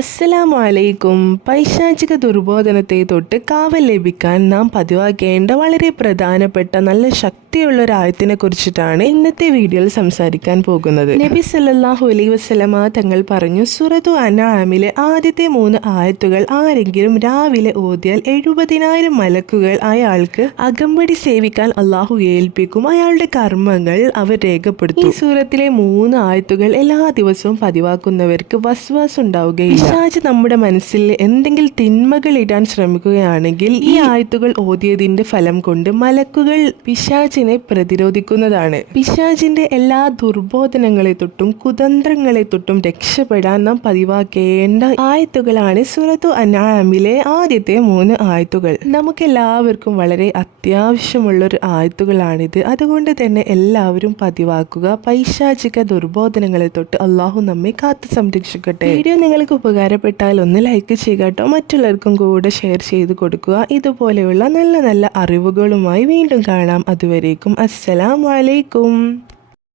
അസ്സലാമു അലൈക്കും പൈശാചിക ദുർബോധനത്തെ തൊട്ട് കാവൽ ലഭിക്കാൻ നാം പതിവാക്കേണ്ട വളരെ പ്രധാനപ്പെട്ട നല്ല ശക്തിയുള്ള ഒരു ആയത്തിനെ കുറിച്ചിട്ടാണ് ഇന്നത്തെ വീഡിയോയിൽ സംസാരിക്കാൻ പോകുന്നത്. നബി സല്ലാഹു അലൈ വസല്ലമ തങ്ങൾ പറഞ്ഞു സുറത്തു അനാമിലെ ആദ്യത്തെ മൂന്ന് ആയത്തുകൾ ആരെങ്കിലും രാവിലെ ഓതിയാൽ എഴുപതിനായിരം മലക്കുകൾ അയാൾക്ക് അകമ്പടി സേവിക്കാൻ അള്ളാഹു ഏൽപ്പിക്കും. അയാളുടെ കർമ്മങ്ങൾ അവർ രേഖപ്പെടുത്തും. ഈ സൂറത്തിലെ മൂന്ന് ആയത്തുകൾ എല്ലാ ദിവസവും പതിവാക്കുന്നവർക്ക് വസ്വാസ് ഉണ്ടാവുകയില്ല. പിശാച് നമ്മുടെ മനസ്സിൽ എന്തെങ്കിലും തിന്മകൾ ഇടാൻ ശ്രമിക്കുകയാണെങ്കിൽ ഈ ആയത്തുകൾ ഓതിയതിന്റെ ഫലം കൊണ്ട് മലക്കുകൾ പിശാചിനെ പ്രതിരോധിക്കുന്നതാണ്. പിശാചിന്റെ എല്ലാ ദുർബോധനങ്ങളെ തൊട്ടും കുതന്ത്രങ്ങളെ തൊട്ടും രക്ഷപ്പെടാൻ നാം പതിവാക്കേണ്ട ആയത്തുകളാണ് സുറത്തു അനാമിലെ ആദ്യത്തെ മൂന്ന് ആയത്തുകൾ. നമുക്കെല്ലാവർക്കും വളരെ അത്യാവശ്യമുള്ള ഒരു ആയത്തുകളാണിത്. അതുകൊണ്ട് തന്നെ എല്ലാവരും പതിവാക്കുക. പൈശാചിക ദുർബോധനങ്ങളെ തൊട്ട് അള്ളാഹു നമ്മെ കാത്തു സംരക്ഷിക്കട്ടെ. വീഡിയോ നിങ്ങൾക്ക് ഉപകാരപ്പെട്ടാൽ ഒന്ന് ലൈക്ക് ചെയ്യുക കേട്ടോ മറ്റുള്ളവർക്കും കൂടെ ഷെയർ ചെയ്ത് കൊടുക്കുക. ഇതുപോലെയുള്ള നല്ല നല്ല അറിവുകളുമായി വീണ്ടും കാണാം. അതുവരേക്കും അസ്സലാം വലൈക്കും